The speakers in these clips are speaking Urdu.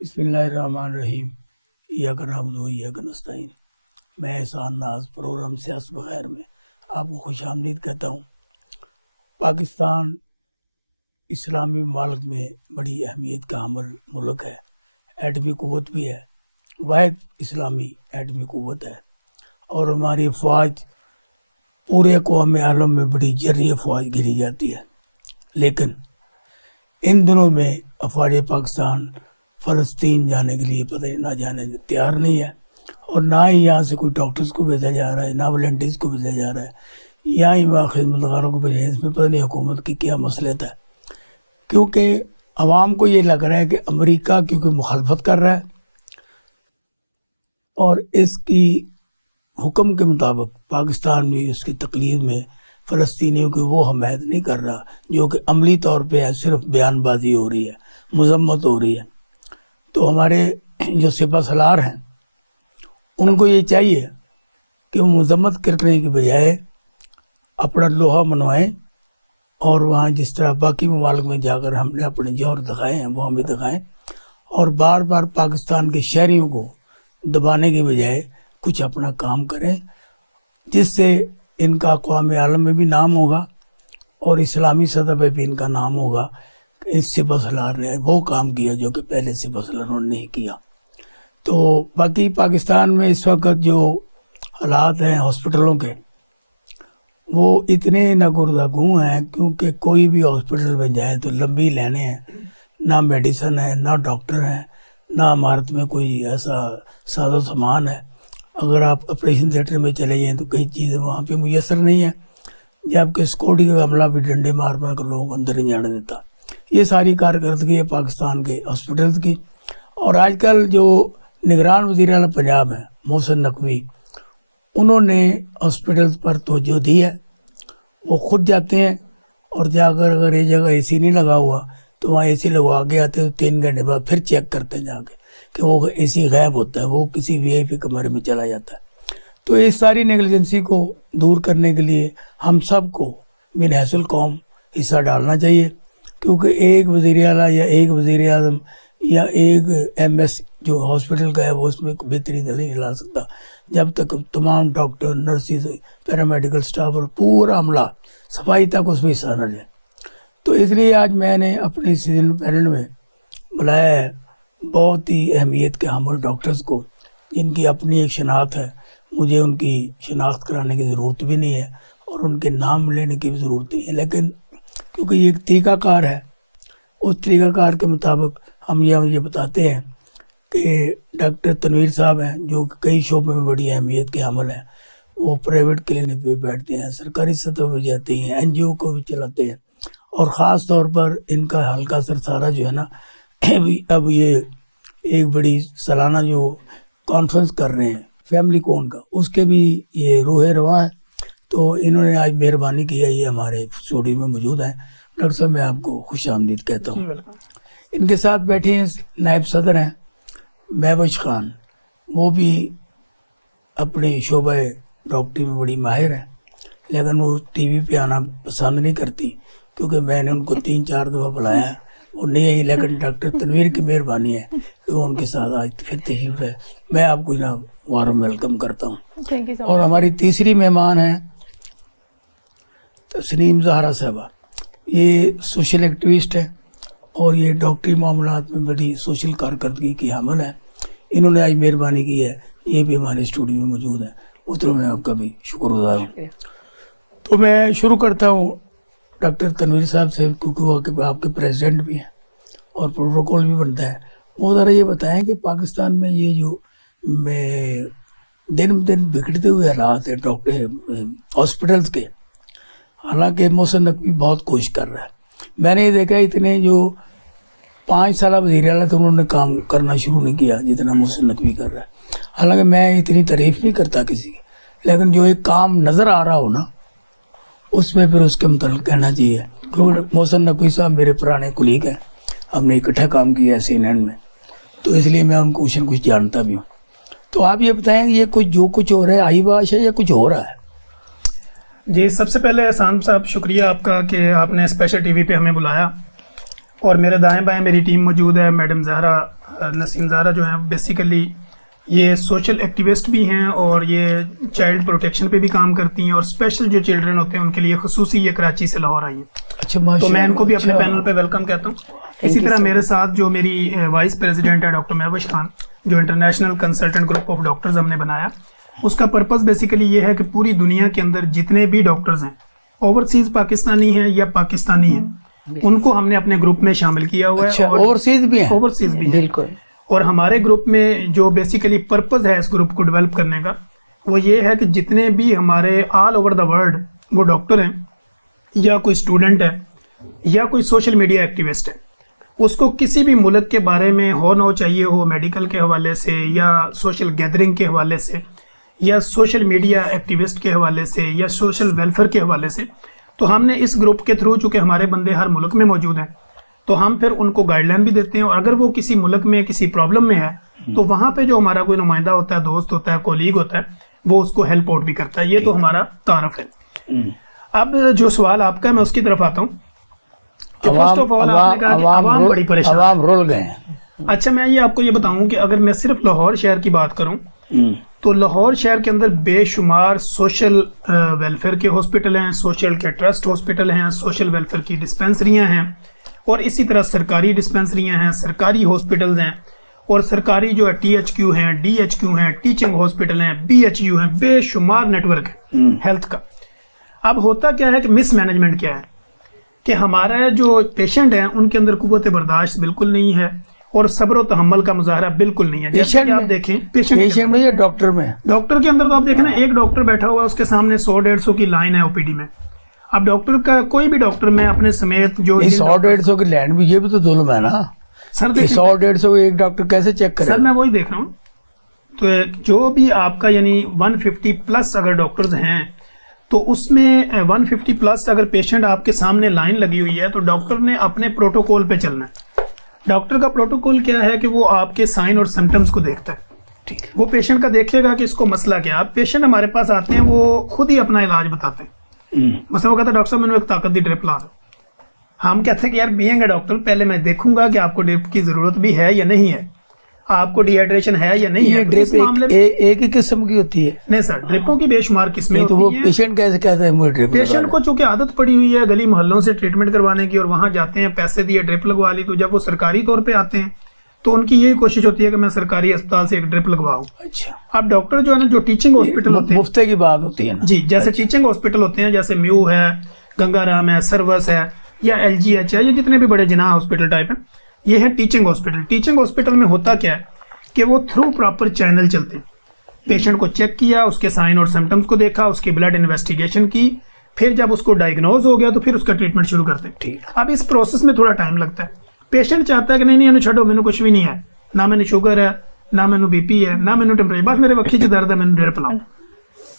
بسم اللہ الرحمن الرحیم ایاک نعبد و ایاک نستعین۔ میں احسان ناز پروگرام سیاست بخیر میں آپ کو خوش آمدید کہتا ہوں۔ پاکستان اسلامی ممالک میں بڑی اہمیت کا حامل ملک ہے، ایٹمی قوت بھی ہے، واحد اسلامی ایٹمی قوت ہے، اور ہماری افواج پورے اقوام عالم میں بڑی جرری افواج گری جاتی ہے، لیکن ان دنوں میں افواج پاکستان فلسطین جانے کے لیے پتہ نہ جانے تیار نہیں ہے، اور نہ ہی یہاں سے کوئی ڈاکٹرز کو بھیجا جا رہا ہے، نہ والنٹیرز کو بھیجا جا رہا ہے، یا ہی وہاں خدمتگاروں کو بھیجا ہے۔ اس میں پتہ نہیں حکومت کی کیا مصلحت ہے، کیونکہ عوام کو یہ لگ رہا ہے کہ امریکہ کیونکہ مخالفت کر رہا ہے اور اس کی حکم کے مطابق پاکستان بھی اس کی تقلید میں فلسطینیوں کی وہ حمایت نہیں کر رہا جو کہ عملی طور پہ ہے، صرف بیان بازی ہو رہی ہے، مذمت ہو رہی ہے۔ تو ہمارے جو سپہ سالار ہیں ان کو یہ چاہیے کہ وہ مذمت کرنے کے بجائے اپنا لوہا منوائیں، اور وہاں جس طرح باقی ممالک میں جا کر ہم نے اپنے جوہر دکھائے ہیں وہ ہمیں دکھائیں، اور بار بار پاکستان کے شہریوں کو دبانے کے بجائے کچھ اپنا کام کریں، جس سے ان کا اقوام عالم میں بھی نام ہوگا اور اسلامی سطح پہ بھی ان کا نام ہوگا کہ اس سپہ سالار نے وہ کام کیا جو کہ پہلے سپہ سالاروں نے نہیں کیا۔ تو باقی پاکستان میں اس وقت جو حالات ہیں ہاسپٹلوں کے، وہ اتنے ناگزیر ہیں، کیونکہ کوئی بھی ہاسپٹل میں جائیں تو لمبی لائنیں ہیں، نہ میڈیسن ہے، نہ ڈاکٹر ہیں، نہ عمارت میں کوئی ایسا ساز و سامان ہے۔ اگر آپ آپریشن تھیٹر میں چلے جائیں تو کئی چیزیں وہاں پہ میسر نہیں ہیں، جبکہ سیکورٹی کا عملہ بھی ڈنڈے مار مار کر لوگوں کو اندر نہیں جانے دیتا۔ یہ ساری کارکردگی ہے پاکستان کے ہاسپٹلز کی۔ اور آج کل جو نگران وزیر اعلیٰ پنجاب ہیں محسن نقوی، انہوں نے ہاسپٹلز پر توجہ دی ہے۔ وہ خود جاتے ہیں اور جا کر اگر یہ جگہ اے سی نہیں لگا ہوا تو وہاں اے سی لگوا کے آتے، تو 3 گھنٹے بعد پھر چیک کرتے ہیں جا کے کہ وہ اے سی غائب ہوتا ہے، وہ کسی وی آئی پی کمرے میں چلا جاتا ہے۔ تو اس ساری نیگلیجنسی کو دور کرنے کے لیے ہم سب کو من حیث القوم حصہ ڈالنا چاہیے، کیونکہ ایک وزیر اعلیٰ یا ایک وزیر اعظم یا ایک ایم ایس جو ہاسپٹل کا ہے وہ اس میں بہتری نہیں لا سکتا جب تک تمام ڈاکٹر، نرسز، پیرامیڈیکل سٹاف اور پورا عملہ صفائی تک اس میں حصہ نہ لے۔ تو اس لیے آج میں نے اپنے سیزن پینل میں بلایا ہے بہت ہی اہمیت کے حامل ڈاکٹرز کو، جن کی اپنی ایک شناخت ہے، مجھے ان کی شناخت کرانے کی ضرورت بھی نہیں ہے اور ان کے نام لینے کی بھی ضرورت نہیں ہے، لیکن کیونکہ یہ ایک طریقہ کار ہے، اس طریقہ کار کے مطابق ہم یہ بتاتے ہیں کہ ڈاکٹر تنویر صاحب ہیں جو کئی شعبوں میں بڑی اہمیت کے حامل ہیں، وہ پرائیویٹ کلینک پہ بیٹھتے ہیں، سرکاری سطح پہ جاتے ہیں، این جی او کو بھی چلاتے ہیں، اور خاص طور پر ان کا حلقہ سرسارہ جو ہے نا، اب یہ ایک بڑی سالانہ جو کانفرنس کر رہے ہیں فیملی کون کا، اس کے بھی یہ روح رواں ہے۔ تو انہوں نے آج مہربانی کی ہے، یہ ہمارے اسٹوڈیو میں موجود ہیں۔ ڈاکٹر صاحب میں آپ کو خوش آمدید کہتا ہوں۔ ان کے ساتھ بیٹھے ہیں نائب صدر ہیں مہوش خان، وہ بھی اپنے شعبہ ڈاکٹری میں بڑی ماہر ہیں، لیکن وہ ٹی وی پہ آنا پسند نہیں کرتی، کیونکہ میں نے ان کو 3-4 دفعہ بلایا ہے، وہ نہیں آئی، لیکن ڈاکٹر تنویر کی مہربانی ہے کہ وہ ان کے ساتھ آج پھر تشریف ہے۔ میں آپ کو جناب وارم ویلکم کرتا ہوں۔ اور ہماری تیسری مہمان ہیں تسنیم زہرا صاحبہ، یہ سوشل ایکٹیوسٹ ہے اور یہ ڈاکٹری معاملات میں بڑی سوشل کارکردگی کی حامل ہے۔ انہوں نے آج مہربانی کی ہے، یہ بھی ہمارے اسٹوڈیو میں موجود ہیں۔ محترم میں آپ کا بھی شکر گزار ہوں۔ تو میں شروع کرتا ہوں ڈاکٹر تنویر صاحب سے، کیونکہ وہ آپ کے پریزیڈنٹ بھی ہیں اور پروٹوکول بھی بنتا ہے۔ وہ ذرا یہ بتائیں کہ پاکستان میں یہ جو دن بدن بگڑتے ہوئے حالات ہیں ڈاکٹر ہاسپٹلس کے، حالانکہ محسن نقوی بہت کوشش کر رہا ہے۔ میں نے یہ دیکھا اتنے جو 5 سالہ وزیر اعلیٰ تھے انہوں نے کام کرنا شروع نہیں کیا جتنا محسن نقوی کر رہا ہے۔ حالانکہ میں اتنی تعریف نہیں کرتا کسی کی، لیکن جو ایک کام نظر آ رہا ہو نا، اس میں پھر اس کے متعلق کہنا چاہیے، کیونکہ محسن نقوی صاحب میرے پرانے کولیگ ہیں، ہم نے اکٹھا کام کیا ہے CNN میں، تو اس لیے میں ان کو کچھ جانتا بھی ہوں۔ تو آپ یہ بتائیں کہ یہ جو کچھ ہو رہا ہے آئی باش ہے یا کچھ ہو رہا ہے؟ جی، سب سے پہلے احسان صاحب شکریہ آپ کا کہ آپ نے اسپیشل ٹی وی پہ ہمیں بلایا، اور میرے دائیں بائیں میری ٹیم موجود ہے، میڈم زہرا نسیم زارا جو ہیں بیسیکلی یہ سوشل ایکٹیوسٹ بھی ہیں اور یہ چائلڈ پروٹیکشن پہ بھی کام کرتی ہیں اور اسپیشل جو چلڈرن ہوتے ہیں ان کے لیے خصوصی یہ کراچی سے لاہور آئی ہیں. اچھا تو میں ان کو بھی اپنے پینل پہ ویلکم کہتا ہوں. اسی طرح میرے ساتھ جو میری وائس پریزیڈنٹ ہے ڈاکٹر مہوش خان, جو international consultant group of doctors ہم نے بنایا. اس کا پرپز بیسیکلی یہ ہے کہ پوری دنیا کے اندر جتنے بھی ڈاکٹرز ہیں, اوورسیز پاکستانی ہیں یا پاکستانی ہیں, ان کو ہم نے اپنے گروپ میں شامل کیا ہوا ہے. اوورسیز بھی ہیں, اوورسیز بھی بالکل. اور ہمارے گروپ میں جو بیسیکلی پرپز ہے اس گروپ کو ڈیولپ کرنے کا, وہ یہ ہے کہ جتنے بھی ہمارے آل اوور دا ورلڈ وہ ڈاکٹر ہیں یا کوئی اسٹوڈنٹ ہے یا کوئی سوشل میڈیا ایکٹیوسٹ ہے, اس کو کسی بھی ملک کے بارے میں نہ چاہیے ہو میڈیکل کے حوالے سے یا سوشل گیدرنگ کے حوالے سے یا سوشل میڈیا ایکٹیوسٹ کے حوالے سے یا سوشل ویلفیئر کے حوالے سے, تو ہم نے اس گروپ کے تھرو, چونکہ ہمارے بندے ہر ملک میں موجود ہیں, تو ہم پھر ان کو گائیڈ لائن بھی دیتے ہیں. اور اگر وہ کسی ملک میں کسی پرابلم میں ہے تو وہاں پہ جو ہمارا کوئی نمائندہ ہوتا ہے, دوست ہوتا ہے, کولیگ ہوتا ہے, وہ اس کو ہیلپ آؤٹ بھی کرتا ہے. یہ تو ہمارا تعارف ہے. اب جو سوال آپ کا ہے میں اس کی طرف آتا ہوں. فرسٹ آف آل آپ نے کہا کہ عوام بڑی پریشان, عوام رول گئے ہیں. اچھا, میں یہ آپ کو یہ بتاؤں کہ اگر میں صرف لاہور شہر کی بات کروں تو لاہور شہر کے اندر بے شمار سوشل ویلفیئر کے ہاسپٹل ہیں, سوشل کے ٹرسٹ ہاسپٹل ہیں, سوشل ویلفیئر کی ڈسپینسریاں ہیں, اور اسی طرح سرکاری ڈسپینسریاں ہیں, سرکاری ہاسپٹلز ہیں, اور سرکاری جو ہے ٹی ایچ کیو ہیں, ڈی ایچ کیو ہیں, ٹیچنگ ہاسپٹل ہیں, بی ایچ یو ہیں, بے شمار نیٹ ورک ہے ہیلتھ کا. اب ہوتا کیا ہے کہ مس مینجمنٹ کیا ہے کہ ہمارا جو پیشنٹ ہیں ان کے اندر قوت برداشت بالکل نہیں ہے اور صبر و تحمل کا مظاہرہ بالکل نہیں ہے. جیسے کہ آپ دیکھیں پیشنٹ میں یا ڈاکٹر میں, ڈاکٹر کے اندر تو آپ دیکھیں نا, ایک ڈاکٹر بیٹھا ہوا ہے, اس کے سامنے 100-150 کی لائن ہے او پی ڈی میں. اب ڈاکٹر کا کوئی بھی ڈاکٹر میں اپنے سمیت جو 100-150 کی لائن بھی, یہ بھی تو ظلم ہے نا سر. 100-150 ایک ڈاکٹر کیسے چیک کرے؟ سر میں وہی دیکھ رہا ہوں. تو جو بھی آپ کا یعنی 150 پلس اگر ڈاکٹرز ہیں تو اس میں 150 پلس اگر پیشنٹ آپ کے سامنے لائن لگی ہوئی ہے تو ڈاکٹر نے اپنے پروٹوکول پہ چلنا ہے. ڈاکٹر کا پروٹوکول کیا ہے کہ وہ آپ کے سائن اور سمٹمز کو دیکھتا ہے. وہ پیشنٹ کا دیکھے گا کہ اس کو مسئلہ کیا. اب پیشنٹ ہمارے پاس آتے ہیں, وہ خود ہی اپنا علاج بتاتے ہیں. مثلا وہ کہتا ہے ڈاکٹر صاحب میں نے ایک طاقت دی ڈرپ لا دو. ہم کہتے ہیں کہ یار بینگ اے ڈاکٹر پہلے میں دیکھوں گا کہ آپ کو ڈرپ کی ضرورت بھی ہے یا نہیں ہے, آپ کو ڈی ہائیڈریشن ہے یا نہیں ہے. ڈرپ ایک ہی قسم کی ہوتی ہے؟ نہیں سر, ڈرپوں کی بے شمار قسمیں ہوتی ہیں. تو وہ پیشنٹ کیسے کہتا ہے مجھے ڈرپ؟ پیشنٹ کو چونکہ عادت پڑی ہوئی ہے گلی محلوں سے ٹریٹمنٹ کروانے کی, اور وہاں جاتے ہیں پیسے دیے ڈرپ لگوا لی, تو جب وہ سرکاری طور پہ آتے ہیں تو ان کی یہی کوشش ہوتی ہے کہ میں سرکاری اسپتال سے ایک ڈرپ لگواؤں. اچھا. اب ڈاکٹر جو ہے نا, جو ٹیچنگ ہاسپٹل ہوتے ہیں, مفتے کی بات ہوتی ہے نا جی, جیسے ٹیچنگ ہاسپٹل ہوتے ہیں, جیسے میو ہے, گنگا رام ہے, سروس ہے, یا ایل جی ایچ ہے, یہ جتنے بھی بڑے جناح ہاسپٹل ٹائپ ہیں, یہ ہے ٹیچنگ ہاسپٹل. ٹیچنگ ہاسپٹل میں ہوتا کیا ہے کہ وہ تھرو پراپر چینل چلتے ہیں. پیشنٹ کو چیک کیا, اس کے سائن اور سمٹمز کو دیکھا, اس کی بلڈ انویسٹیگیشن کی, پھر جب اس کو ڈائگنوز ہو گیا تو پھر اس کا ٹریٹمنٹ شروع کرتے ہیں. ٹھیک. اب اس پروسیس میں تھوڑا ٹائم لگتا ہے. پیشنٹ چاہتا ہے کہ نہیں نہیں چھوڑو, مینو کچھ بھی نہیں ہے, نہ میں نے شوگر ہے, نہ میں نے بی پی ہے, نہ میں نے ٹیمپریچر, بس میرے وکھی چ درد ہے, میں نے ڈرپ لاؤ.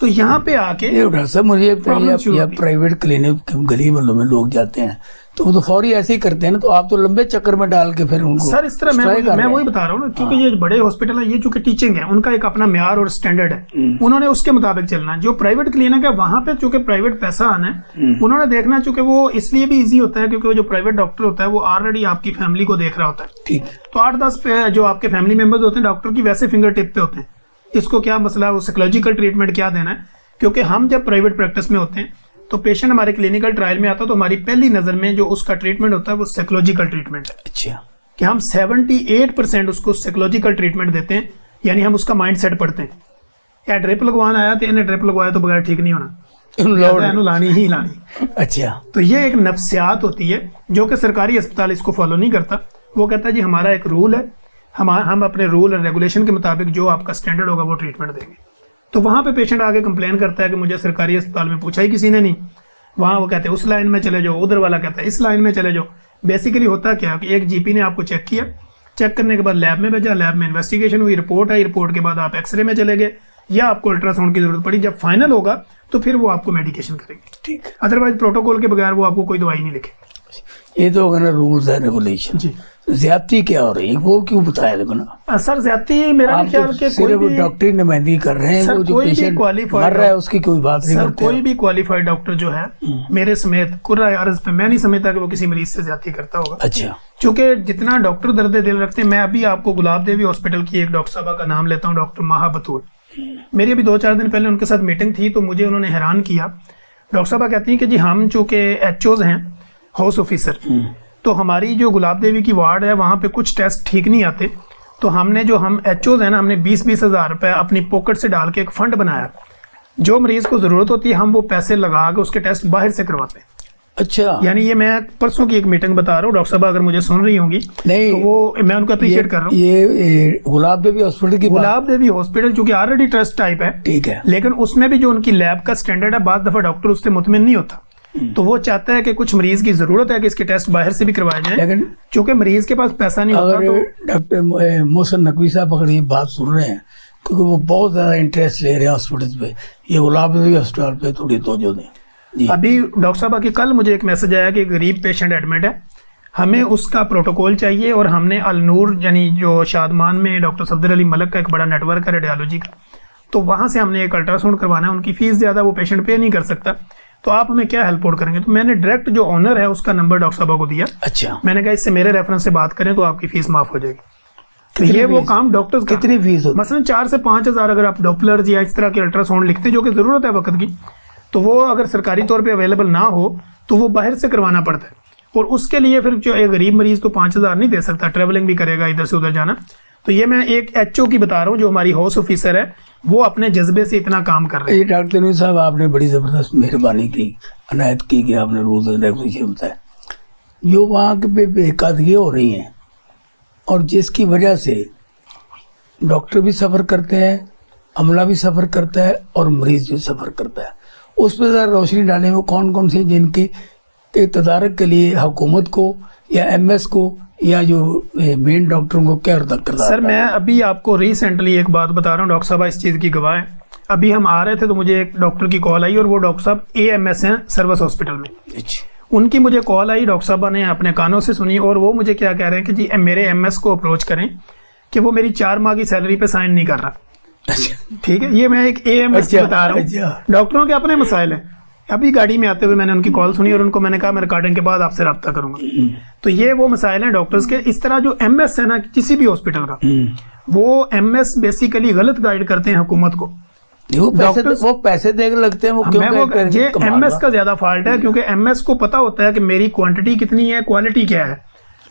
تو یہاں پہ آ کے ڈاکٹر صاحب مجھے پرائیویٹ کلینک گلی محلوں میں لوگ جاتے ہیں تو وہ تو فوری ایسے ہی کرتے ہیں نا, تو آپ تو لمبے چکر میں ڈال کے پھر ان کو. سر اس طرح میں وہی بتا رہا ہوں نا, کیونکہ یہ بڑے ہاسپٹل ہیں, یہ چونکہ ٹیچنگ ہے, ان کا ایک اپنا معیار اور اسٹینڈرڈ ہے, انہوں نے اس کے مطابق چلنا ہے. جو پرائیویٹ کلینک ہے وہاں پہ چونکہ پرائیویٹ پیسہ آنا ہے, انہوں نے دیکھنا, چونکہ وہ اس لیے بھی ایزی ہوتا ہے کیونکہ جو پرائیویٹ ڈاکٹر ہوتا ہے وہ آلریڈی آپ کی فیملی کو دیکھ رہا ہوتا ہے. ٹھیک. تو 8-10 جو آپ کے فیملی ممبرز ہوتے ہیں ڈاکٹر کی ویسے فنگر ٹپ پہ ہوتے ہیں, اس کو کیا مسئلہ ہے, وہ سائیکولوجیکل ٹریٹمنٹ کیا دینا ہے. کیونکہ ہم جب پرائیویٹ پریکٹس میں ہوتے ہیں تو پیشنٹ ہمارے کلینکل ٹرائل میں آتا ہے تو ہماری پہلی نظر میں جو اس کا ٹریٹمنٹ ہوتا ہے وہ سائیکولوجیکل ٹریٹمنٹ ہے. اچھا. کہ ہم 78% اس کو سائیکولوجیکل ٹریٹمنٹ دیتے ہیں, یعنی ہم اس کا مائنڈ سیٹ پڑھتے ہیں. یا ڈرپ لگوانا آیا تو انہیں ڈرپ لگوایا تو بغیر ٹھیک نہیں ہونا, لانی ہی لانی. اچھا. تو یہ ایک نفسیات ہوتی ہے جو کہ سرکاری اسپتال اس کو فالو نہیں کرتا. وہ کہتا ہے جی ہمارا ایک رول ہے, ہم اپنے رول اور ریگولیشن کے مطابق جو آپ کا اسٹینڈرڈ ہوگا وہ ٹریٹمنٹ دیں گے. تو وہاں پہ پیشنٹ آگے کمپلین کرتا ہے کہ مجھے سرکاری اسپتال میں پوچھا ہی کسی نے نہیں, وہاں وہ کہتے ہیں اس لائن میں چلے جاؤ, ادھر والا کہتا ہے اس لائن میں چلے جاؤ. بیسیکلی ہوتا کیا کہ ایک جی پی نے آپ کو چیک کیا, چیک کرنے کے بعد لیب میں بھیجا, لیب میں انویسٹیگیشن ہوئی, رپورٹ آئی, رپورٹ کے بعد آپ ایکس رے میں چلے گئے, یا آپ کو الٹرا ساؤنڈ کی ضرورت پڑی. جب فائنل ہوگا تو پھر وہ آپ کو میڈیکیشن کریں گے. ٹھیک. ادروائز پروٹوکول کے بغیر وہ آپ کو کوئی دوائی نہیں لکھے. یہ تو ہوگا نا رولز اینڈ ریگولیشن. جی زیادتی کیا ہو رہی ہے وہ کیوں بتایا دیکھو نا. سر زیادتی میرا آپ خیال کہ کوئی صرف بھی ڈاکٹری نمائندگی کر رہے ہیں, سر وہ جو کوئی بھی پیشنٹ qualified مر رہا ہے اس کی کوئی بات نہیں سر کرتے. کوئی بھی کوالیفائڈ ڈاکٹر جو ہے میرے سمیت قرۂ عرض پہ میں نہیں سمجھتا کہ وہ کسی مریض سے زیادتی کرتا ہوگا. اچھا چونکہ جتنا ڈاکٹر درد دل رکھتے ہیں, میں ابھی آپ کو گلاب دیوی ہاسپٹل کی ایک ڈاکٹر صاحبہ کا نام لیتا ہوں, ڈاکٹر ماہا بطول. میری ابھی 2-4 دن پہلے ان کے ساتھ میٹنگ تھی تو مجھے انہوں نے حیران کیا. ڈاکٹر صاحبہ کہتی ہیں کہ جی ہم چونکہ ایچ اوز ہیں, ہاؤس آفیسر, تو ہماری جو گلاب دیوی کی وارڈ ہے وہاں پہ کچھ ٹیسٹ ٹھیک نہیں آتے, تو ہم ایچ اوز ہیں نا, ہم نے 20-20 ہزار روپے اپنی پاکٹ سے ڈال کے ایک فنڈ بنایا. جو مریض کو ضرورت ہوتی ہے ہم وہ پیسے لگا کے اس کے ٹیسٹ باہر سے کرواتے ہیں. اچھا, یعنی یہ میں پرسوں کی ایک میٹنگ بتا رہا ہوں, ڈاکٹر صاحبہ اگر مجھے سن رہی ہوں گی نہیں تو وہ میں ان کو اپریشیٹ کر رہا ہوں. یہ گلاب دیوی ہاسپٹل کی گلاب دیوی ہاسپٹل چونکہ آلریڈی ٹرسٹ ٹائپ ہے, ٹھیک ہے, لیکن اس میں بھی جو ان کی لیب کا سٹینڈرڈ ہے, بعض دفعہ ڈاکٹر اس سے مطمئن نہیں ہوتا, تو وہ چاہتا ہے کہ کچھ مریض کی ضرورت ہے کہ اس کے ٹیسٹ باہر سے بھی کروائے جائیں, لیکن چونکہ مریض کے پاس پیسہ نہیں ہوتا. اگر تو ڈاکٹر محسن نقوی صاحب اگر یہ بات سن رہے ہیں, کیونکہ وہ بہت زیادہ انٹرسٹ لے رہے ہیں ہاسپٹل پہ, یہ گلاب دیوی ہاسپٹل پہ تھوڑی توجہ دیں. جی ابھی ڈاکٹر صاحبہ کی کل مجھے ایک میسج آیا کہ غریب پیشنٹ ایڈمٹ ہے, ہمیں اس کا پروٹوکول چاہیے, اور ہم نے النور یعنی جو شادمان میں ڈاکٹر صفدر علی ملک کا ایک بڑا نیٹ ورک ہے ریڈیالوجی کا, تو وہاں سے ہم نے ایک الٹرا ساؤنڈ کروانا ہے. ان کی فیس زیادہ وہ پیشنٹ پے نہیں کر سکتا, تو آپ ہمیں کیا ہیلپ آؤٹ کریں گے؟ تو میں نے ڈائریکٹ جو آنر ہے اس کا نمبر ڈاکٹر صاحبہ کو دیا. اچھا, میں نے کہا اس سے میرے ریفرنس سے بات کریں تو آپ کی فیس معاف ہو جائے گی. تو یہ وہ کام ڈاکٹرز کا, کتنی فیس ہوتی مثلا 4 سے 5 ہزار اگر آپ ڈاپلرز یا اس طرح کے الٹرا ساؤنڈ لکھتے ہیں جو کہ ضرورت ہے وقت کی, تو وہ اگر سرکاری طور پہ اویلیبل نہ ہو تو وہ باہر سے کروانا پڑتا ہے, اور اس کے لیے پھر جو ایک غریب مریض تو 5 ہزار نہیں دے سکتا, ٹریولنگ بھی کرے گا ادھر سے ادھر جانا. تو یہ میں ایک ایچ او کی بتا رہا ہوں جو ہماری ہاؤس آفیسر ہے, وہ اپنے جذبے سے اتنا کام کر رہے ہیں. ڈاکٹر نوی صاحب آپ نے بڑی زبردست مہربانی کی, عنایت کی کہ آپ نے رولز اینڈ ریگولیشن بتایا. جو وہاں کے پہ بے قاعدگیاں ہو رہی ہیں اور جس کی وجہ سے ڈاکٹر بھی سفر کرتے ہیں, عملہ بھی سفر کرتا ہے اور مریض بھی سفر کرتا ہے, اس پہ ذرا روشنی ڈالیں. وہ کون کون سی جن کی تدارک کے لیے حکومت کو یا ایم ایس کو یا جو مین ڈاکٹروں کو کیا کردار؟ سر میں ابھی آپ کو ریسنٹلی ایک بات بتا رہا ہوں, ڈاکٹر صاحب اس چیز کی گواہ ہیں. ابھی ہم آ رہے تھے تو مجھے ایک ڈاکٹر کی کال آئی, اور وہ ڈاکٹر صاحب AMS ہیں سروس ہاسپٹل میں. ان کی مجھے کال آئی, ڈاکٹر صاحبہ نے اپنے کانوں سے سنی, اور وہ مجھے کیا کہہ رہے ہیں کہ جی میرے MS کو اپروچ کریں کہ وہ میری 4 ماہ کی سیلری پہ سائن نہیں کر رہا. ٹھیک ہے, یہ میں ایک AMS بتا رہا ہوں. ڈاکٹروں کے اپنے مسائل ہیں. ابھی گاڑی میں آتے ہوئے میں نے ان کی کال سنی اور ان کو میں نے کہا میں ریکارڈنگ کے بعد آپ سے رابطہ کروں گا. تو یہ وہ مسائل ہیں ڈاکٹرز کے. اس طرح جو MS ہے نا کسی بھی ہاسپٹل کا, وہ MS بیسیکلی غلط گائیڈ کرتے ہیں حکومت کو. وہ پیسے دے کے لگتے ہیں, وہ یہ MS کا زیادہ فالٹ ہے, کیونکہ MS کو پتا ہوتا ہے کہ میری کوانٹٹی کتنی ہے, کوالٹی کیا ہے,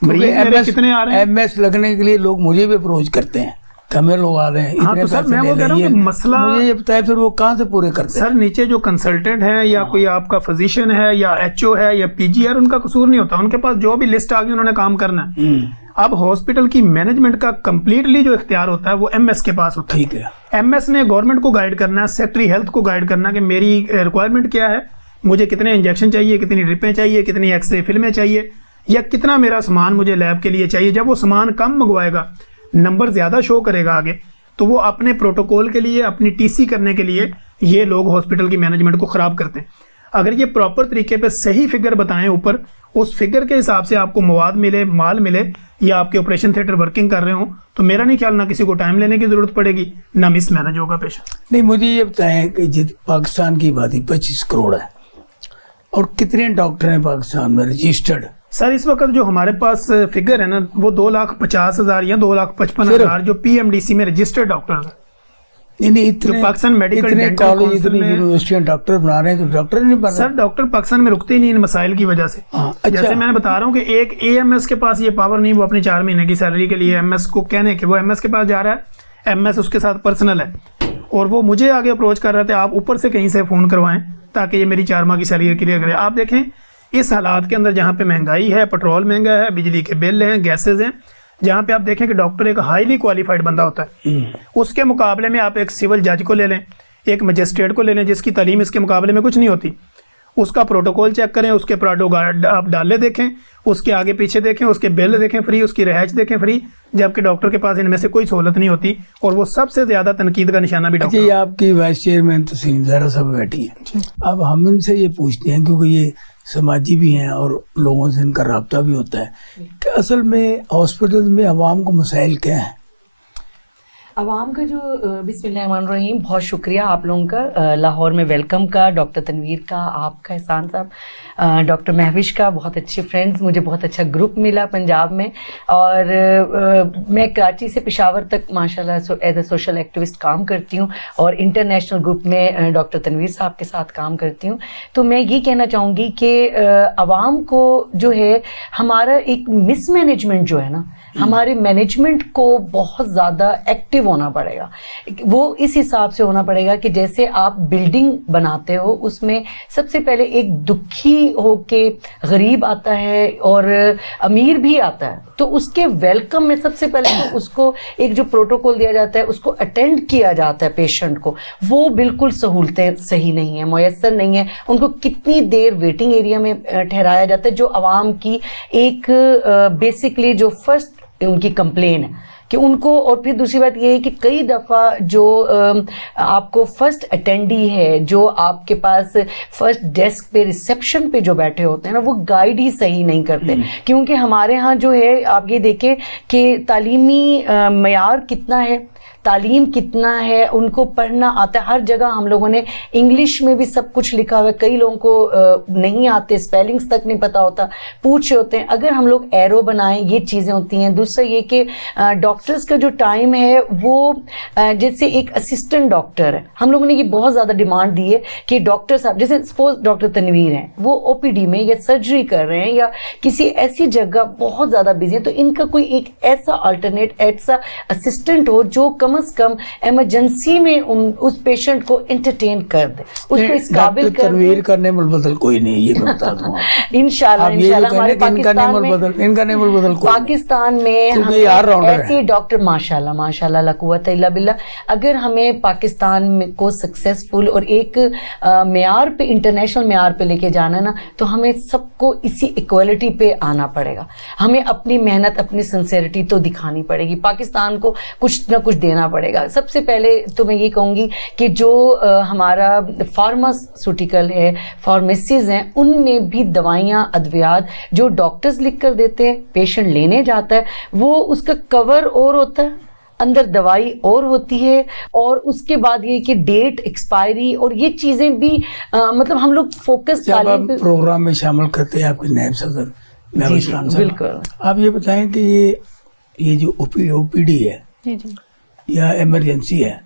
مریض میرے کتنے آ رہے ہیں. MS لگنے کے لیے لوگ مجھے بھی اپروچ کرتے ہیں, ہمیں لوگ آ رہے ہیں اتنے میں وہ کہہ رہا ہوں کہ مسئلہ مجھے یہ بتایا پھر وہ کہاں سے پورے کرتے ہیں؟ سر نیچے جو کنسلٹنٹ ہے یا کوئی آپ کا فزیشین ہے یا HO ہے یا PGR, ان کا قصور نہیں ہوتا. ان کے پاس جو بھی لسٹ آ گئی انہوں نے کام کرنا ہے. اب ہاسپٹل کی مینجمنٹ کا کمپلیٹلی جو اختیار ہوتا ہے وہ MS کے پاس ہوتا ہے. ٹھیک ہے, MS نے گورنمنٹ کو گائیڈ کرنا ہے, سیکٹری ہیلتھ کو گائیڈ کرنا کہ میری ریکوائرمنٹ کیا ہے, مجھے کتنے انجیکشن چاہیے, کتنی ڈرپیں چاہیے, کتنی ایکس رے فلمیں چاہیے, یا کتنا میرا سامان مجھے لیب کے لیے چاہیے. جب وہ سامان کم منگوائے گا, نمبر زیادہ شو کرے گا آگے, تو وہ اپنے پروٹوکول کے لیے, اپنی TC کرنے کے لیے یہ لوگ ہاسپٹل کی مینجمنٹ کو خراب کرتے ہیں. اگر یہ پراپر طریقے پہ صحیح فگر بتائیں اوپر, اس فگر کے حساب سے آپ کو مواد ملے, مال ملے, یا آپ کے آپریشن تھیٹر ورکنگ کر رہے ہوں, تو میرا نہیں خیال نہ کسی کو ٹائم لینے کی ضرورت پڑے گی, نہ مس مینج ہوگا پیشنٹ. نہیں مجھے یہ بتائیں کہ پاکستان کی آبادی 25 کروڑ ہے, اور کتنے ڈاکٹر ہیں پاکستان میں رجسٹرڈ؟ سر اس وقت جو ہمارے پاس فگر ہے نا وہ 2,50,000 یا 2,55,000 جو PMDC میں رجسٹرڈ ڈاکٹر ہیں. یعنی اتنے پاکستان میڈیکل کالج, اتنی یونیورسٹیاں ڈاکٹر بنا رہے ہیں, تو ڈاکٹر نہیں بن رہے. سر ڈاکٹر پاکستان میں رکتے ہی نہیں ان مسائل کی وجہ سے. جیسے میں بتا رہا ہوں کہ ایک AMS کے پاس یہ پاور نہیں, وہ اپنی 4 مہینے کی سیلری کے لیے MS کو کہنے کہ وہ MS کے پاس جا رہا ہے, MS اس کے ساتھ پرسنل ہے, اور وہ مجھے آگے اپروچ کر رہے تھے آپ اوپر سے کہیں سے فون کروائیں تاکہ یہ میری 4 ماہ کی سیلری کلیئر کرے. آپ دیکھیں اس حالات کے اندر جہاں پہ مہنگائی ہے, پٹرول مہنگا ہے, بجلی کے بل ہیں, گیسز ہیں, جہاں پہ آپ دیکھیں کہ ڈاکٹر ایک ہائیلی کوالیفائڈ بندہ ہوتا ہے, اس کے مقابلے میں آپ ایک سول جج کو لے لیں, ایک مجسٹریٹ کو لے لیں جس کی تعلیم اس کے مقابلے میں کچھ نہیں ہوتی, اس کا پروٹوکول چیک کریں, اس کے پروٹوکول آپ ڈالے دیکھیں, اس کے آگے پیچھے دیکھیں, اس کے بل دیکھیں فری, اس کی رہائش دیکھیں فری, جبکہ ڈاکٹر کے پاس ان میں سے کوئی سہولت نہیں ہوتی, اور وہ سب سے زیادہ تنقید کا نشانہ بھی ڈاکٹر. یہ آپ کی وائس چیئرمین تسلیم زہرا صاحب بیٹھی ہیں, اب ہم ان سے یہ پوچھتے ہیں کیونکہ یہ سماجی بھی ہیں اور لوگوں سے ان کا رابطہ بھی ہوتا ہے کہ اصل میں ہاسپٹل میں عوام کو مسائل کیا ہیں؟ عوام کا جو بسم اللہ الرحمن الرحیم, بہت شکریہ آپ لوگوں کا, لاہور میں ویلکم کا, ڈاکٹر تنویر کا, آپ کا, احسان صاحب, ڈاکٹر مہوش کا, بہت اچھے فرینڈز, مجھے بہت اچھا گروپ ملا پنجاب میں, اور میں کراچی سے پشاور تک ماشاءاللہ ایز اے سوشل ایکٹیوسٹ کام کرتی ہوں, اور انٹرنیشنل گروپ میں ڈاکٹر تنویر صاحب کے ساتھ کام کرتی ہوں. تو میں یہ کہنا چاہوں گی کہ عوام کو جو ہے ہمارا ایک مس مینجمنٹ جو ہے نا, ہمارے مینجمنٹ کو بہت زیادہ ایکٹیو ہونا پڑے گا. وہ اس حساب سے ہونا پڑے گا کہ جیسے آپ بلڈنگ بناتے ہو, اس میں سب سے پہلے ایک دکھی ہو کے غریب آتا ہے اور امیر بھی آتا ہے, تو اس کے ویلکم میں سب سے پہلے تو اس کو ایک جو پروٹوکول دیا جاتا ہے, اس کو اٹینڈ کیا جاتا ہے پیشنٹ کو, وہ بالکل سہولتیں صحیح نہیں ہیں, میسر نہیں ہیں. ان کو کتنی دیر ویٹنگ ایریا میں ٹھہرایا جاتا ہے, جو عوام کی ایک بیسکلی جو فرسٹ ان کی کمپلین ہے کہ ان کو. اور پھر دوسری بات یہ ہے کہ کئی دفعہ جو آپ کو فرسٹ اٹینڈی ہے, جو آپ کے پاس فرسٹ ڈیسک پہ ریسیپشن پہ جو بیٹھے ہوتے ہیں نا, وہ گائیڈ ہی صحیح نہیں کرتے. کیونکہ ہمارے ہاں جو ہے آپ یہ دیکھیں کہ تعلیمی معیار کتنا ہے, تعلیم کتنا ہے, ان کو پڑھنا آتا ہے, ہر جگہ ہم لوگوں نے انگلش میں بھی سب کچھ لکھا ہوا ہے, کئی لوگوں کو نہیں آتے, اسپیلنگس تک نہیں پتہ ہوتا, پوچھے ہوتے ہیں. اگر ہم لوگ ایرو بنائیں, یہ چیزیں ہوتی ہیں. دوسرا یہ کہ ڈاکٹرز کا جو ٹائم ہے وہ جیسے ایک اسسٹنٹ ڈاکٹر ہے, ہم لوگوں نے یہ بہت زیادہ ڈیمانڈ دی ہے کہ ڈاکٹر صاحب, جیسے سپوز ڈاکٹر تنویر ہیں, وہ او پی ڈی میں یا سرجری کر رہے ہیں یا کسی ایسی جگہ بہت زیادہ بزی ہیں, تو ان کا کوئی ایک ایسا آلٹرنیٹ, ایسا اسسٹنٹ ہو جو کم از کم ایمرجنسی میں اس پیشنٹ کو انٹرٹین کر دے, اس کو اس قابل کر دے. تنویر کا نعم البدل کوئی نہیں, یہ میں بتا دوں. انشاءاللہ ہمارے پاکستان میں ایسے ڈاکٹر ماشاءاللہ لا قوت الا باللہ, اگر ہمیں پاکستان کو سکسیسفل اور ایک معیار پہ, انٹرنیشنل معیار پہ لے کے جانا ہے نا, تو ہمیں سب کو اسی ایکوالٹی پہ آنا پڑے گا. ہمیں اپنی محنت, اپنی سنسیئرٹی تو دکھانی پڑے گی, پاکستان کو کچھ نہ کچھ دینا پڑے گا. سب سے پہلے تو میں یہ کہوں گی کہ جو ہمارا فارماسیوٹیکل ہے, فارمیسیز ہیں, ان میں بھی دوائیاں, ادویات جو ڈاکٹرز لکھ کر دیتے ہیں, پیشنٹ لینے جاتا ہے, وہ اس کا کور اور ہوتا ہے, اندر دوائی اور ہوتی ہے, اور اس کے بعد یہ کہ ڈیٹ ایکسپائری اور یہ چیزیں بھی مطلب ہم لوگ فوکس پروگرام میں شامل کرتے ہیں. آپ کے نائب صدر مہوش خان صاحب, بالکل, آپ یہ بتائیں کہ یہ جو او پی ڈی ہے یا ایمرجنسی ہے,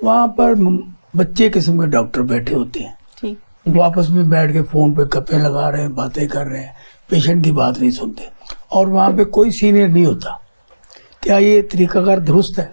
وہاں پر بچے قسم کے ڈاکٹر بیٹھے ہوتے ہیں, وہ آپس میں بیٹھ کے فون پہ گپیں لگا رہے ہیں, باتیں کر رہے ہیں, پیشنٹ کی بات نہیں سنتے, اور وہاں پہ کوئی سینئر نہیں ہوتا. کیا یہ طریقہ کار درست ہے؟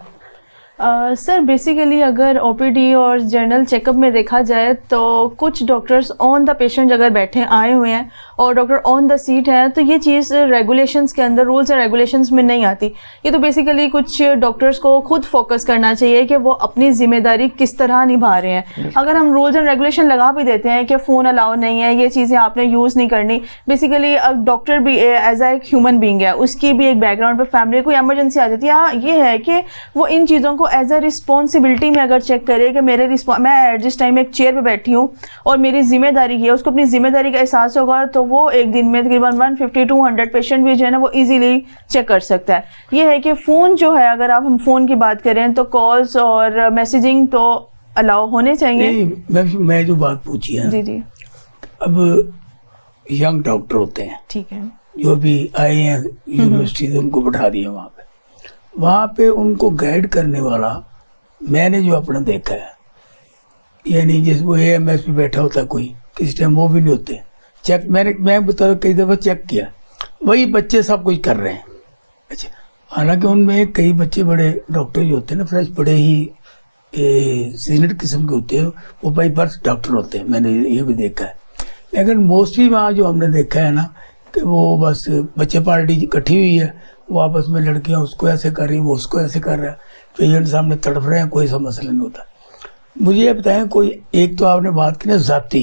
سر بیسیکلی اگر او پی ڈی اور جنرل چیک اپ میں دیکھا جائے تو کچھ ڈاکٹرز آن دا پیشنٹ اگر بیٹھے آئے ہوئے ہیں اور ڈاکٹر آن دا سیٹ ہیں, تو یہ چیز ریگولیشنز کے اندر, رولز اینڈ ریگولیشنز میں نہیں آتی. یہ تو بیسیکلی کچھ ڈاکٹرز کو خود فوکس کرنا چاہیے کہ وہ اپنی ذمہ داری کس طرح نبھا رہے ہیں. اگر ہم رولز اینڈ ریگولیشن لگا بھی دیتے ہیں کہ فون الاؤ نہیں ہے, یہ چیزیں آپ نے یوز نہیں کرنی, بیسیکلی ڈاکٹر بھی ایز اے ہیومن بینگ ہے, اس کی بھی ایک بیک گراؤنڈ پہ فیملی کوئی ایمرجنسی آ جاتی ہے. یہ ہے کہ وہ ان چیزوں کو ایز اے رسپانسبلٹی میں اگر چیک کرے کہ میں ایٹ دس ٹائم ایک چیئر پہ بیٹھی ہوں اور میری ذمہ داری ہے, اس کو اپنی ذمہ داری کا احساس ہوگا, تو وہ ایک دن میں تقریباً 150-200 پیشنٹ بھی جو ہے نا وہ ایزیلی چیک کر سکتا ہے. یہ ہے کہ فون جو ہے, اگر آپ ہم فون کی بات کریں تو کالز اور میسیجنگ تو الاؤ ہونے چاہیے. میں جو بات پوچھی ہے, جی اب ینگ ڈاکٹر ہوتے ہیں, ٹھیک ہے, جو بھی آئے ہیں یونیورسٹی سے, ان کو بٹھا دیا وہاں پہ ان کو گائیڈ کرنے والا میں نے جو اپنا دیکھا ہے, یعنی جس وہ اے ایم ایس پہ بیٹھا ہوتا ہے کوئی, کسی ٹائم وہ بھی نہیں ہوتے. چیک میں بتا کئی دفعہ چیک کیا, وہی بچے سب کچھ کر رہے ہیں. اچھا, حالانکہ ان میں کئی بچے بڑے ڈاکٹر جو ہوتے ہیں نا فریش, بڑے ہی سینئر قسم کے ہوتے ہیں, وہ بائی برتھ ڈاکٹر ہوتے ہیں, میں نے یہ بھی دیکھا ہے. لیکن موسٹلی وہاں جو ہم نے دیکھا ہے نا کہ وہ بس بچے پارٹی اکٹھی ہوئی ہے, وہ آپس میں لڑکیاں اس کو ایسے کر رہی ہیں, وہ اس کو ایسے کر رہا ہے, پیشنٹ سامنے تڑپ رہے ہیں, کوئی سا مسئلہ نہیں ہوتا. مجھے یہ بتائیں, کوئی ایک تو آپ نے بات کی نا ذاتی,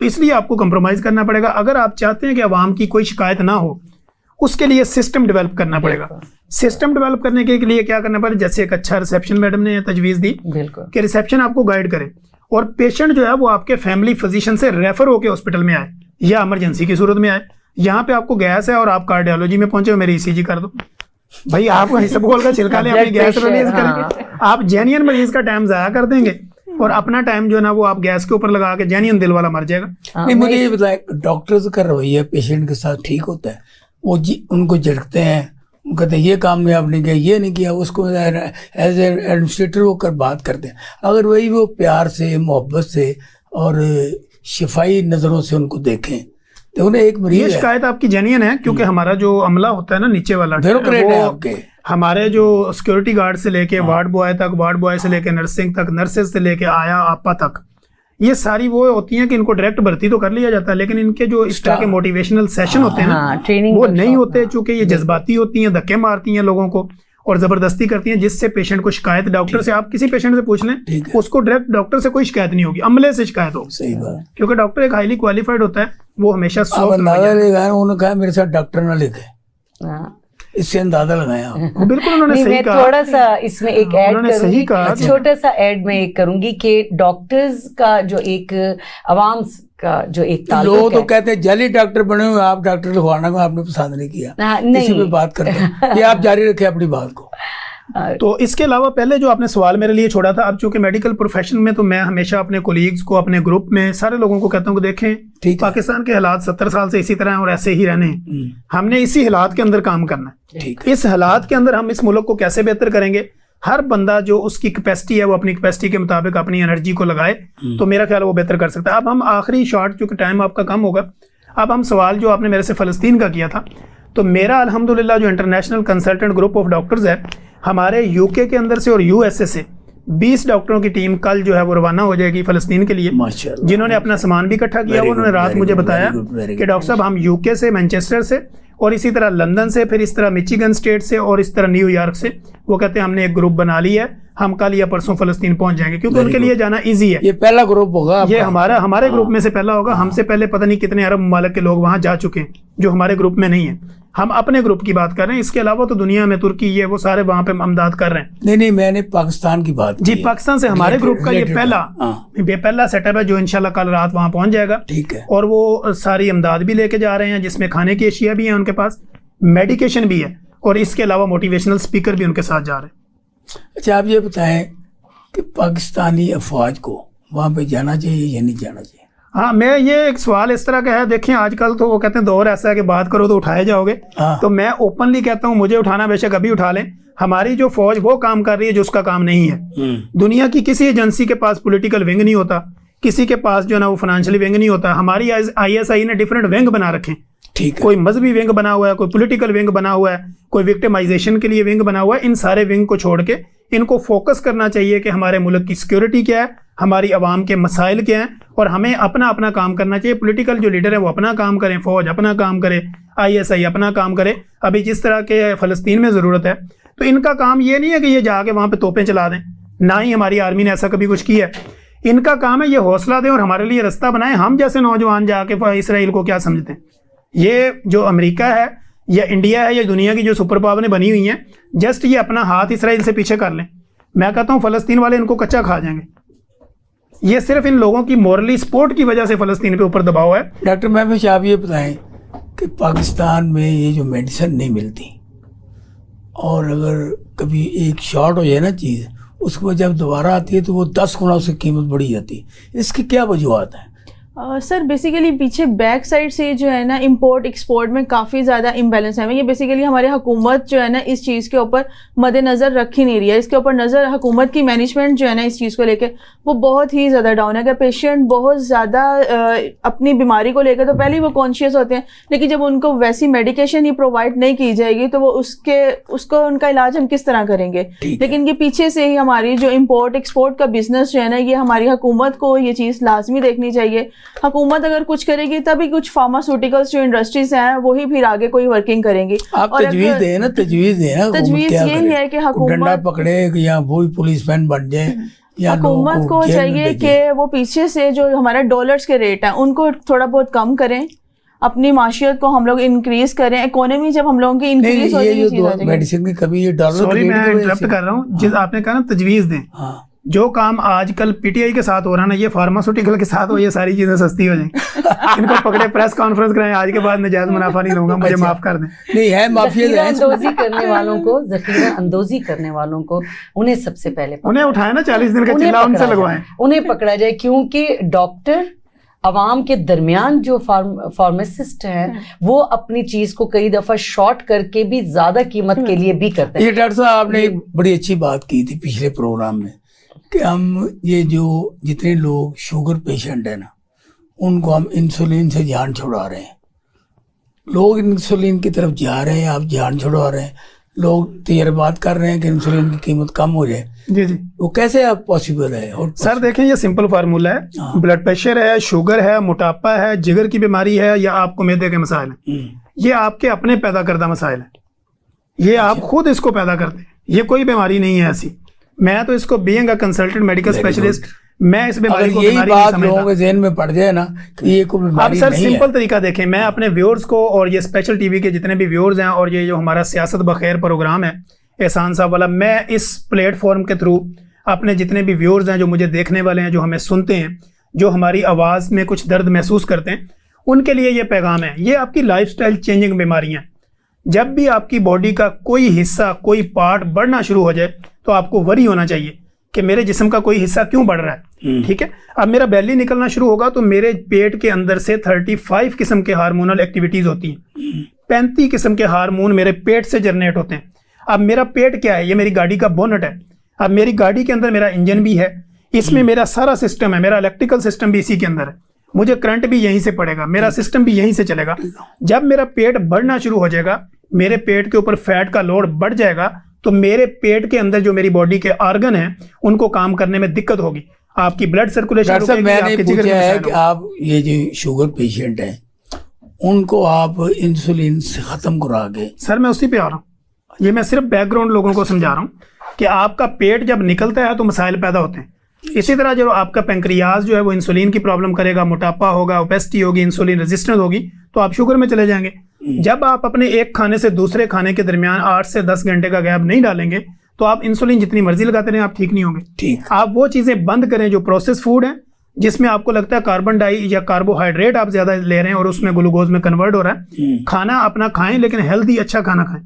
تو اس لیے آپ کو کمپرومائز کرنا پڑے گا. اگر آپ چاہتے ہیں کہ عوام کی کوئی شکایت نہ ہو, اس کے لیے سسٹم ڈیولپ کرنا پڑے گا. سسٹم ڈیولپ کرنے کے لیے کیا کرنا پڑے, جیسے ایک اچھا ریسیپشن میڈم نے تجویز دی کہ ریسیپشن آپ کو گائیڈ کرے, اور پیشنٹ جو ہے وہ آپ کے فیملی فزیشین سے ریفر ہو کے ہاسپٹل میں آئے یا ایمرجنسی کی صورت میں آئے. یہاں پہ آپ کو گیس ہے اور آپ کارڈیالوجی میں پہنچے, میری ECG کر دو. بھائی آپ اسبغول کا چھلکا لیں, اپنی گیس ریلیز کریں. آپ جینین مریض کا ٹائم ضائع کر دیں گے اور اپنا ٹائم جو ہے نا وہ آپ گیس کے اوپر لگا کے جینین دل والا مر جائے گا. نہیں, مجھے یہ بتائیں, ڈاکٹرز کا رویہ پیشنٹ کے ساتھ ٹھیک ہوتا ہے؟ وہ ان کو جھڑکتے ہیں, وہ کہتے ہیں یہ کام میں آپ نے کیا, یہ نہیں کیا, اس کو ایز اے ایڈمنسٹریٹر ہو کر بات کرتے ہیں. اگر وہی وہ پیار سے, محبت سے اور شفائی نظروں سے ان کو دیکھیں تو انہیں ایک مریض, یہ شکایت آپ کی جینین ہے, کیونکہ ہمارا جو عملہ ہوتا ہے نا نیچے والا, ہمارے جو سیکورٹی گارڈ سے لے کے وارڈ بوائے تک, وارڈ بوائے سے لے کے نرسنگ تک, نرسز سے لے کے آیا آپا تک, یہ ساری وہ ہوتی ہیں کہ ان کو ڈائریکٹ بھرتی تو کر لیا جاتا ہے, لیکن ان کے جو اس طرح کے موٹیویشنل سیشن ہوتے ہیں نا وہ نہیں ہوتے, چونکہ یہ جذباتی ہوتی ہیں, دھکے مارتی ہیں لوگوں کو اور زبردستی کرتی ہیں, جس سے پیشنٹ کو شکایت, ڈاکٹر سے آپ کسی پیشنٹ سے پوچھ لیں, اس کو ڈائریکٹ ڈاکٹر سے کوئی شکایت نہیں ہوگی, عملے سے شکایت ہوگی. صحیح بات, کیونکہ ڈاکٹر ایک ہائیلی کوالیفائڈ ہوتا ہے, وہ ہمیشہ انہوں نے کہا میرے ساتھ ڈاکٹر نہ لکھے, اس سے اندازہ لگایا. بالکل انہوں نے صحیح کہا. تھوڑا سا اس میں ایک ایڈ کروں گی, چھوٹا سا ایڈ میں ایک کروں گی کہ ڈاکٹرز کا جو ایک عوام کا جو ایک تعلق ہے, لوگ تو کہتے ہیں جعلی ڈاکٹر بنے ہوئے, آپ ڈاکٹر لکھوانا کو آپ نے پسند نہیں کیا, اسی پہ بات کرتے ہیں. یہ آپ جاری رکھیں اپنی بات کو. تو اس کے علاوہ پہلے جو آپ نے سوال میرے لیے چھوڑا تھا, اب چونکہ میڈیکل پروفیشن میں تو میں ہمیشہ اپنے کولیگز کو, اپنے گروپ میں سارے لوگوں کو کہتا ہوں کہ دیکھیں پاکستان کے حالات 70 سال سے اسی طرح ہیں اور ایسے ہی رہنے ہیں. ہم نے اسی حالات کے اندر کام کرنا ہے. اس حالات کے اندر ہم اس ملک کو کیسے بہتر کریں گے, ہر بندہ جو اس کی کیپیسٹی ہے وہ اپنی کیپیسٹی کے مطابق اپنی انرجی کو لگائے تو میرا خیال ہے وہ بہتر کر سکتا ہے. اب ہم آخری شارٹ, چونکہ ٹائم آپ کا کم ہوگا, اب ہم سوال جو آپ نے میرے سے فلسطین کا کیا تھا, تو میرا الحمدللہ جو international consultant group of doctors ہے ہمارے UK کے اندر سے اور USA سے 20 ڈاکٹروں کی ٹیم کل جو ہے وہ روانہ ہو جائے گی فلسطین کے لیے, جنہوں نے اپنا سامان بھی اکٹھا کیا. انہوں نے رات مجھے بتایا کہ ڈاکٹر صاحب ہم UK سے, مینچسٹر سے, اور اسی طرح لندن سے, پھر اس طرح میچیگن اسٹیٹ سے, اور اس طرح نیو یارک سے, وہ کہتے ہیں ہم نے ایک گروپ بنا لی ہے, ہم کل یا پرسوں فلسطین پہنچ جائیں گے, کیونکہ ان کے لیے جانا ایزی ہے. یہ پہلا گروپ ہوگا, یہ ہمارے گروپ میں سے پہلا ہوگا. ہم سے پہلے پتہ نہیں کتنے عرب ممالک کے لوگ وہاں جا چکے ہیں جو ہمارے گروپ میں نہیں ہیں. ہم اپنے گروپ کی بات کر رہے ہیں, اس کے علاوہ تو دنیا میں ترکی یہ وہ سارے وہاں پہ امداد کر رہے ہیں. نہیں, میں نے پاکستان کی بات جی, پاکستان سے ہمارے گروپ کا یہ پہلا سیٹ اپ ہے جو انشاءاللہ کل رات وہاں پہنچ جائے گا. ٹھیک ہے, اور وہ ساری امداد بھی لے کے جا رہے ہیں, جس میں کھانے کی اشیاء بھی ہیں ان کے پاس, میڈیکیشن بھی ہے, اور اس کے علاوہ موٹیویشنل اسپیکر بھی ان کے ساتھ جا رہے ہیں. اچھا, آپ یہ بتائیں کہ پاکستانی افواج کو وہاں پہ جانا چاہیے یا نہیں جانا چاہیے؟ ہاں, میں یہ ایک سوال اس طرح کا ہے, دیکھیں آج کل تو وہ کہتے ہیں دور ایسا ہے کہ بات کرو تو اٹھائے جاؤ گے, تو میں اوپنلی کہتا ہوں مجھے اٹھانا بے شک ابھی اٹھا لیں. ہماری جو فوج وہ کام کر رہی ہے جو اس کا کام نہیں ہے. دنیا کی کسی ایجنسی کے پاس پولیٹیکل ونگ نہیں ہوتا, کسی کے پاس جو ہے نا وہ فائنینشلی ونگ نہیں ہوتا. ہماری ISI نے ڈفرینٹ ونگ بنا رکھے ہیں. کوئی مذہبی ونگ بنا ہوا ہے, کوئی پولیٹیکل ونگ بنا ہوا ہے, کوئی وکٹمائزیشن کے لیے ونگ بنا ہوا ہے. ان سارے ونگ کو چھوڑ کے ان کو فوکس کرنا چاہیے کہ ہمارے ملک کی سیکیورٹی کیا ہے, ہماری عوام کے مسائل کیا ہیں, اور ہمیں اپنا کام کرنا چاہیے. پولیٹیکل جو لیڈر ہیں وہ اپنا کام کریں, فوج اپنا کام کرے, ISI اپنا کام کرے. ابھی جس طرح کے فلسطین میں ضرورت ہے, تو ان کا کام یہ نہیں ہے کہ یہ جا کے وہاں پہ توپیں چلا دیں, نہ ہی ہماری آرمی نے ایسا کبھی کچھ کیا ہے. ان کا کام ہے یہ حوصلہ دیں اور ہمارے لیے رستہ بنائیں. ہم جیسے نوجوان جا کے اسرائیل کو کیا سمجھتے ہیں, یہ جو امریکہ ہے یا انڈیا ہے یا دنیا کی جو سپر پاور بنی ہوئی ہیں, جسٹ یہ اپنا ہاتھ اسرائیل سے پیچھے کر لیں. میں کہتا ہوں فلسطین والے ان کو کچا کھا جائیں گے. یہ صرف ان لوگوں کی مورلی سپورٹ کی وجہ سے فلسطین پہ اوپر دباؤ ہے. ڈاکٹر مہوش, آپ یہ بتائیں کہ پاکستان میں یہ جو میڈیسن نہیں ملتی, اور اگر کبھی ایک شارٹ ہو جائے نا چیز, اس کو جب دوبارہ آتی ہے تو وہ 10 گنا اس کی قیمت بڑھی جاتی ہے. اس کی کیا وجوہات ہیں؟ سر بیسیکلی پیچھے بیک سائڈ سے جو ہے نا امپورٹ ایکسپورٹ میں کافی زیادہ امبیلنس ہے. یہ بیسیکلی ہماری حکومت جو ہے نا اس چیز کے اوپر مد نظر رکھ ہی نہیں رہی ہے. اس کے اوپر نظر حکومت کی مینجمنٹ جو ہے نا اس چیز کو لے کے وہ بہت ہی زیادہ ڈاؤن ہے. اگر پیشنٹ بہت زیادہ اپنی بیماری کو لے کے تو پہلے ہی وہ کانشیس ہوتے ہیں, لیکن جب ان کو ویسی میڈیکیشن ہی پرووائڈ نہیں کی جائے گی تو وہ اس کو ان کا علاج ہم کس طرح کریں گے. لیکن یہ پیچھے سے ہی ہماری جو امپورٹ ایکسپورٹ کا بزنس جو ہے نا, یہ ہماری حکومت کو یہ چیز لازمی دیکھنی چاہیے. حکومت اگر کچھ کرے گی تبھی کچھ فارماسیوٹیکلس جو انڈسٹریز ہیں وہی پھر آگے کوئی ورکنگ کریں گی. آپ تجویز دیں تجویز یہی ہے کہ حکومت ڈنڈا پکڑے یا وہی پولیس مین بن جائے یا حکومت کو چاہیے کہ وہ پیچھے سے جو ہمارا ڈالرز کے ریٹ ہیں ان کو تھوڑا بہت کم کریں, اپنی معیشت کو ہم لوگ انکریز کریں. اکانومی جب ہم لوگوں کی انکریز ہوتی ہے, میڈیسن کی کمی, یہ ڈالر سوری میں انٹرپٹ کر رہا ہوں, جس آپ نے کہا نا تجویز دیں, جو کام آج کل پی ٹی آئی کے ساتھ ہو رہا ہے نا, یہ فارماسوٹیکل کے ساتھ ہو, یہ ساری چیزیں سستی ہو جائیں. ان کو پکڑے پریس کانفرنس کرائیں, آج کے بعد نجائز منافع نہیں لوں گا, مجھے معاف کر دیں. نہیں ہے مافیا اندوزی کرنے والوں کو, ذخیرہ اندوزی کرنے والوں کو انہیں سب سے پہلے انہیں اٹھائیں نا, 40 دن کا چلا ان سے لگوائیں, انہیں پکڑا جائے. کیونکہ ڈاکٹر عوام کے درمیان جو فارماسسٹ ہیں وہ اپنی چیز کو کئی دفعہ شارٹ کر کے بھی زیادہ قیمت کے لیے بھی کرتے ہیں. یہ ڈاکٹر صاحب آپ نے ایک بڑی اچھی بات کی تھی پچھلے پروگرام میں کہ ہم یہ جو جتنے لوگ شوگر پیشنٹ ہیں نا, ان کو ہم انسولین سے جان چھڑا رہے ہیں. لوگ انسولین کی طرف جا رہے ہیں, آپ جان چھڑوا رہے ہیں. لوگ تجربات کر رہے ہیں کہ انسولین کی قیمت کم ہو جائے. جی جی, وہ کیسے آپ پاسبل ہے؟ اور سر دیکھیں یہ سمپل فارمولہ ہے, بلڈ پریشر ہے, شوگر ہے, موٹاپا ہے, جگر کی بیماری ہے, یا آپ کو معدے کے مسائل ہیں, یہ آپ کے اپنے پیدا کردہ مسائل ہیں, یہ آپ خود اس کو پیدا کرتے ہیں. یہ کوئی بیماری نہیں ہے ایسی. میں تو اس کو being a consultant medical specialist, میں اس بیماری کو بیماری نہیں سمجھتا. لوگوں کے ذہن میں پڑ جائے نا کہ یہ کوئی بیماری نہیں ہے. اب سر سمپل طریقہ دیکھیں, میں اپنے ویورز کو اور یہ اسپیشل ٹی وی کے جتنے بھی ویورز ہیں, اور یہ جو ہمارا سیاست بخیر پروگرام ہے احسان صاحب والا, میں اس پلیٹ فارم کے تھرو اپنے جتنے بھی ویورز ہیں, جو مجھے دیکھنے والے ہیں, جو ہمیں سنتے ہیں, جو ہماری آواز میں کچھ درد محسوس کرتے ہیں, ان کے لیے یہ پیغام ہے. یہ آپ کی لائف سٹائل چینجنگ بیماریاں ہیں. جب بھی آپ کی باڈی کا کوئی حصہ, کوئی پارٹ بڑھنا شروع ہو جائے تو آپ کو وری ہونا چاہیے کہ میرے جسم کا کوئی حصہ کیوں بڑھ رہا ہے. ٹھیک ہے, اب میرا بیلی نکلنا شروع ہوگا تو میرے پیٹ کے اندر سے 35 قسم کے ہارمونل ایکٹیویٹیز ہوتی ہیں. 35 قسم کے ہارمون میرے پیٹ سے جنریٹ ہوتے ہیں. اب میرا پیٹ کیا ہے؟ یہ میری گاڑی کا بونٹ ہے. اب میری گاڑی کے اندر میرا انجن بھی ہے, اس میں میرا سارا سسٹم ہے, میرا الیکٹریکل سسٹم بھی اسی کے اندر ہے, مجھے کرنٹ بھی یہیں سے پڑے گا, میرا سسٹم بھی یہیں سے چلے گا. جب میرا پیٹ بڑھنا شروع ہو جائے گا, میرے پیٹ کے اوپر فیٹ کا لوڈ بڑھ جائے گا, تو میرے پیٹ کے اندر جو میری باڈی کے آرگن ہیں ان کو کام کرنے میں دقت ہوگی. آپ کی بلڈ سرکولیشن. میں نے پوچھا ہے کہ آپ یہ جو شوگر پیشنٹ ہیں ان کو آپ انسولین سے ختم کرا کے. سر میں اسی پہ آ رہا ہوں, یہ میں صرف بیک گراؤنڈ لوگوں کو سمجھا رہا ہوں کہ آپ کا پیٹ جب نکلتا ہے تو مسائل پیدا ہوتے ہیں. اسی طرح جو آپ کا پینکریاز جو ہے وہ انسولین کی پرابلم کرے گا, موٹاپا ہوگا, اوبیسٹی ہوگی, انسولین ریزسٹنس ہوگی, تو آپ شوگر میں چلے جائیں گے. جب آپ اپنے ایک کھانے سے دوسرے کھانے کے درمیان 8 سے 10 گھنٹے کا گیپ نہیں ڈالیں گے تو آپ انسولین جتنی مرضی لگاتے رہیں, آپ ٹھیک نہیں ہوں گے. آپ وہ چیزیں بند کریں جو پروسیس فوڈ ہیں, جس میں آپ کو لگتا ہے کاربن ڈائی یا کاربوہائیڈریٹ آپ زیادہ لے رہے ہیں اور اس میں گلوکوز میں کنورٹ ہو رہا ہے. کھانا اپنا کھائیں لیکن ہیلدی اچھا کھانا کھائیں,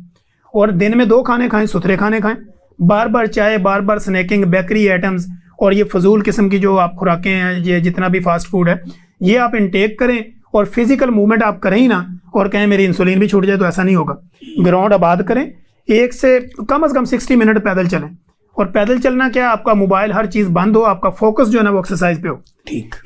اور دن میں 2 کھانے کھائیں, ستھرے کھانے کھائیں. بار بار چائے, بار بار سنیکنگ, بیکری آئٹمز اور یہ فضول قسم کی جو آپ خوراکیں ہیں, یہ جتنا بھی فاسٹ فوڈ ہے, یہ آپ انٹیک کریں. اور فزیکل موومنٹ آپ کریں ہی نا اور کہیں میری انسولین بھی چھوٹ جائے, تو ایسا نہیں ہوگا. گراؤنڈ آباد کریں, ایک سے کم از کم 60 منٹ پیدل چلیں. اور پیدل چلنا کیا, آپ کا موبائل ہر چیز بند ہو, آپ کا فوکس جو ہے نا وہ ایکسرسائز پہ ہو.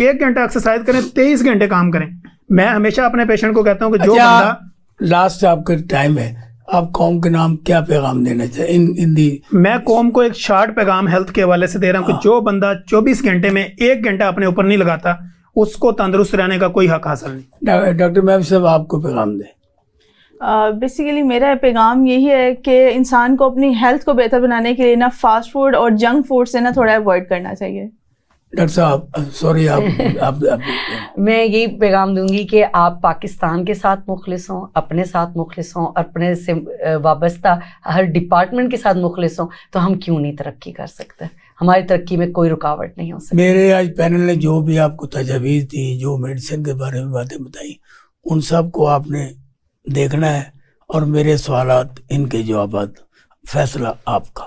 1 گھنٹہ ایکسرسائز کریں, 23 گھنٹے کام کریں. میں ہمیشہ اپنے پیشنٹ کو کہتا ہوں کہ جو بندہ, لاسٹ آپ کا ٹائم ہے, آپ قوم کے نام کیا پیغام دینا چاہیے؟ میں قوم کو ایک شارٹ پیغام ہیلتھ کے حوالے سے دے رہا ہوں کہ جو بندہ 24 گھنٹے میں 1 گھنٹہ اپنے اوپر نہیں لگاتا, اس کو تندرست رہنے کا کوئی حق حاصل نہیں. ڈاکٹر محفوظ صاحب آپ کو پیغام دیں. بیسیکلی میرا پیغام یہی ہے کہ انسان کو اپنی ہیلتھ کو بہتر بنانے کے لیے نا فاسٹ فوڈ اور جنک فوڈ سے نا تھوڑا اوائڈ کرنا چاہیے. ڈاکٹر صاحب سوری, آپ میں یہی پیغام دوں گی کہ آپ پاکستان کے ساتھ مخلص ہوں, اپنے ساتھ مخلص ہوں, اپنے سے وابستہ ہر ڈپارٹمنٹ کے ساتھ مخلص ہوں, تو ہم کیوں نہیں ترقی کر سکتے؟ ہماری ترقی میں کوئی رکاوٹ نہیں ہو سکتی. میرے آج پینل نے جو بھی آپ کو تجاویز دی, جو میڈیسن کے بارے میں باتیں بتائیں, ان سب کو آپ نے دیکھنا ہے, اور میرے سوالات, ان کے جوابات, فیصلہ آپ کا.